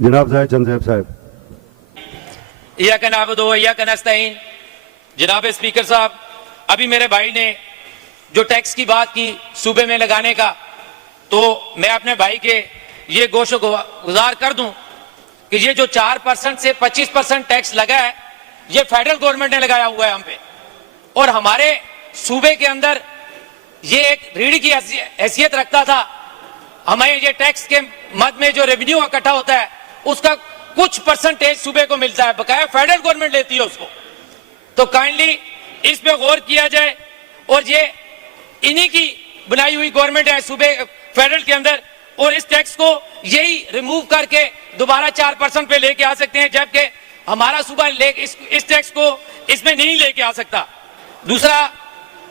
जनाब जाहिद चंद साहब। इय्याका नअबुदु व इय्याका नस्तईन। जनाब स्पीकर साहब, अभी मेरे भाई ने जो टैक्स की बात की सूबे में लगाने का, तो मैं अपने भाई के ये गोशो गुजार कर दूं कि ये जो 4% से 25% टैक्स लगा है, ये फेडरल गवर्नमेंट ने लगाया हुआ है हम पे, और हमारे सूबे के अंदर ये एक रीढ़ की हैसियत रखता था। हमें ये टैक्स के मद में जो रेवेन्यू इकट्ठा होता है उसका कुछ परसेंटेज सूबे को मिलता है, बकाया फेडरल गवर्नमेंट लेती है उसको। तो काइंडली इस पे गौर किया जाए, और ये इन्हीं की बनाई हुई गवर्नमेंट है सूबे फेडरल के अंदर, और इस टैक्स को यही रिमूव करके दोबारा 4% पे लेके आ सकते हैं, जबकि हमारा सूबा इस टैक्स को इसमें नहीं लेके आ सकता। दूसरा,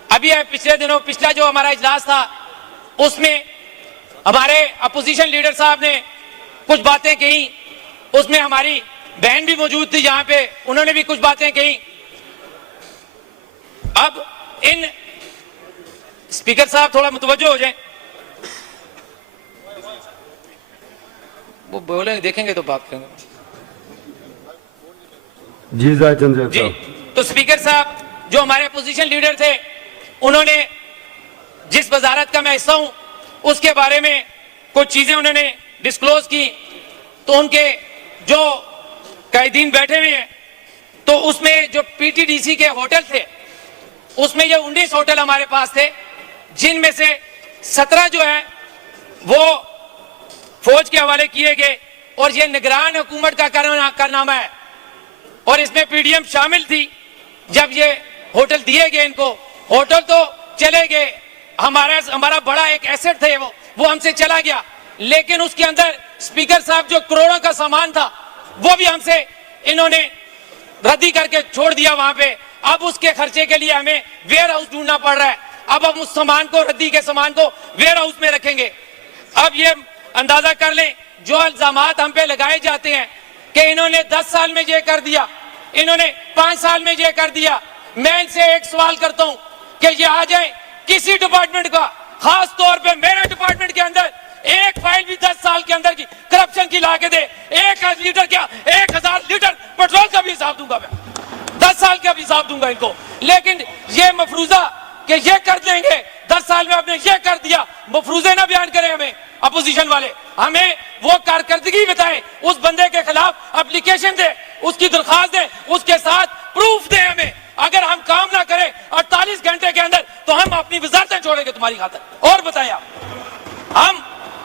अभी पिछले दिनों पिछला जो हमारा इजलास था उसमें हमारे अपोजिशन लीडर साहब ने कुछ बातें कही, उसमें हमारी बहन भी मौजूद थी यहाँ पे, उन्होंने भी कुछ बातें कही। अब इन स्पीकर साहब थोड़ा मुतवज्जो हो जाएं, वो बोले देखेंगे तो बात करेंगे। जी जाहिद चंद जी, साहब। तो स्पीकर साहब जो हमारे अपोजिशन लीडर थे, उन्होंने जिस वजारत का मैं हिस्सा हूं उसके बारे में कुछ चीजें उन्होंने डिस्क्लोज की, तो उनके जो कैदीन बैठे हुए हैं, तो उसमें जो पीटीडीसी के होटल थे उसमें ये 19 होटल हमारे पास थे, जिनमें से 17 जो है वो फौज के हवाले किए गए, और ये निगरान हुकूमत का कारनामा है, और इसमें पीडीएम शामिल थी। जब ये होटल दिए गए इनको, होटल तो चले गए, हमारा बड़ा एक एसेट थे वो हमसे चला गया, लेकिन उसके अंदर स्पीकर साहब जो करोड़ों का सामान था वो भी हमसे इन्होंने रद्दी करके छोड़ दिया वहां पे। अब उसके खर्चे के लिए हमें वेयर हाउस ढूंढना पड़ रहा है। अब हम उस सामान को, रद्दी के सामान को वेयर हाउस में रखेंगे। अब ये अंदाजा कर लें, जो इल्जामात हम पे लगाए जाते हैं कि इन्होंने 10 साल में ये कर दिया, इन्होंने 5 साल में ये कर दिया, मैं इनसे एक सवाल करता हूं कि ये आ जाए किसी डिपार्टमेंट का, खास तौर पे मेरे डिपार्टमेंट के अंदर एक फाइल भी 10 साल के अंदर की करप्शन की ला के दे, 1 लीटर क्या 1000 लीटर पेट्रोल का भी हिसाब दूंगा मैं, 10 साल का भी हिसाब दूंगा इनको। लेकिन ये मफरूजा कि ये कर देंगे, 10 साल में आपने ये कर दिया, मफरूजे ना बयान करें हमें अपोजिशन वाले, हमें वो कारकर्दगी बताएं, उस बंदे के खिलाफ एप्लीकेशन दे, उसकी दरखास्त दे, उसके साथ प्रूफ दे हमें। अगर हम काम ना करें 48 घंटे के अंदर, तो हम अपनी वजारतें छोड़ेंगे तुम्हारी खातिर। और बताया,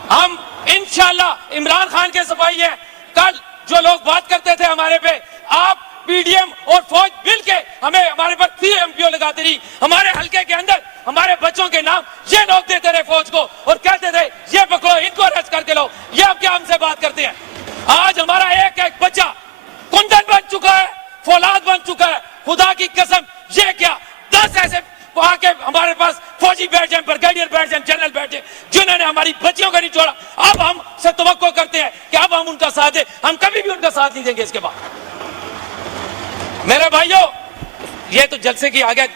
हम इंशाल्लाह इमरान खान के सिपाही हैं। कल जो लोग बात करते थे हमारे पे, आप पीडीएम और फौज मिल के हमें हमारे पर 3 एमपीओ लगाती रही, हमारे हल्के के अंदर हमारे बच्चों के नाम ये लोग देते रहे फौज को, और कहते थे ये पकड़ो, इनको अरेस्ट करके लो। ये अब क्या हमसे बात करते हैं? आज हमारा एक एक बच्चा कुंदन बन चुका है, फौलाद बन चुका है। खुदा की कसम, ये क्या 10 ऐसे वहां के हमारे पास फौजी बैठ जाए, ब्रिगेडियर बैठ जाए, जनरल बैठ जाए, जिन्होंने हमारी बच्चियों को नहीं छोड़ा। अब हम से तवक्को करते हैं कि अब हम उनका साथ दें, हम कभी भी उनका साथ नहीं देंगे इसके बाद। मेरे भाइयों, ये तो जलसे की आ गया।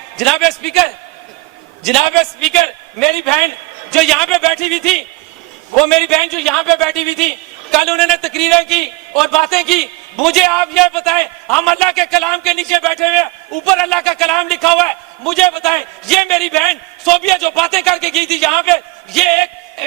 जनाब स्पीकर, मेरी बहन जो यहाँ पे बैठी हुई थी, वो मेरी बहन जो यहाँ पे बैठी हुई थी, कल उन्होंने तकरीरें की और बातें की। मुझे आप ये बताएं, हम अल्लाह के कलाम के नीचे बैठे हुए हैं, ऊपर अल्लाह का कलाम लिखा हुआ है, मुझे बताएं, ये मेरी बहन सोबिया जो बातें करके गई थी यहाँ पे, ये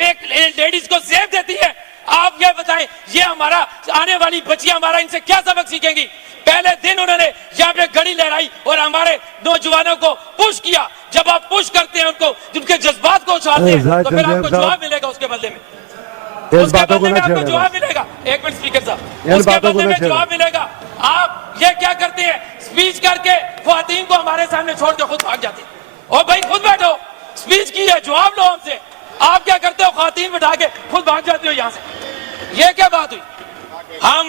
एक लेडीज को सेव देती है। आप ये बताएं, ये हमारा आने वाली बच्चियां हमारा इनसे क्या सबक सीखेंगी? पहले दिन उन्होंने यहाँ पे घड़ी लहराई और हमारे नौजवानों को पुश किया। जब आप पुश करते हैं उनको, उनके जज्बात को उछालते हैं, तो फिर आपको जवाब मिलेगा उसके बदले में। उसके बदले में आपको जवाब मिलेगा। एक मिनट स्पीकर साहब, उसके बदले में जवाब मिलेगा। आप ये क्या करते हैं? स्पीच करके ख्वातीन को हमारे सामने छोड़ के खुद भाग जाते हैं। और भाई खुद बैठो, स्पीच की है, जवाब लो हमसे। आप क्या करते हो? ख्वातीन बिठा के खुद भाग जाते हो यहाँ से। ये क्या बात हुई? हम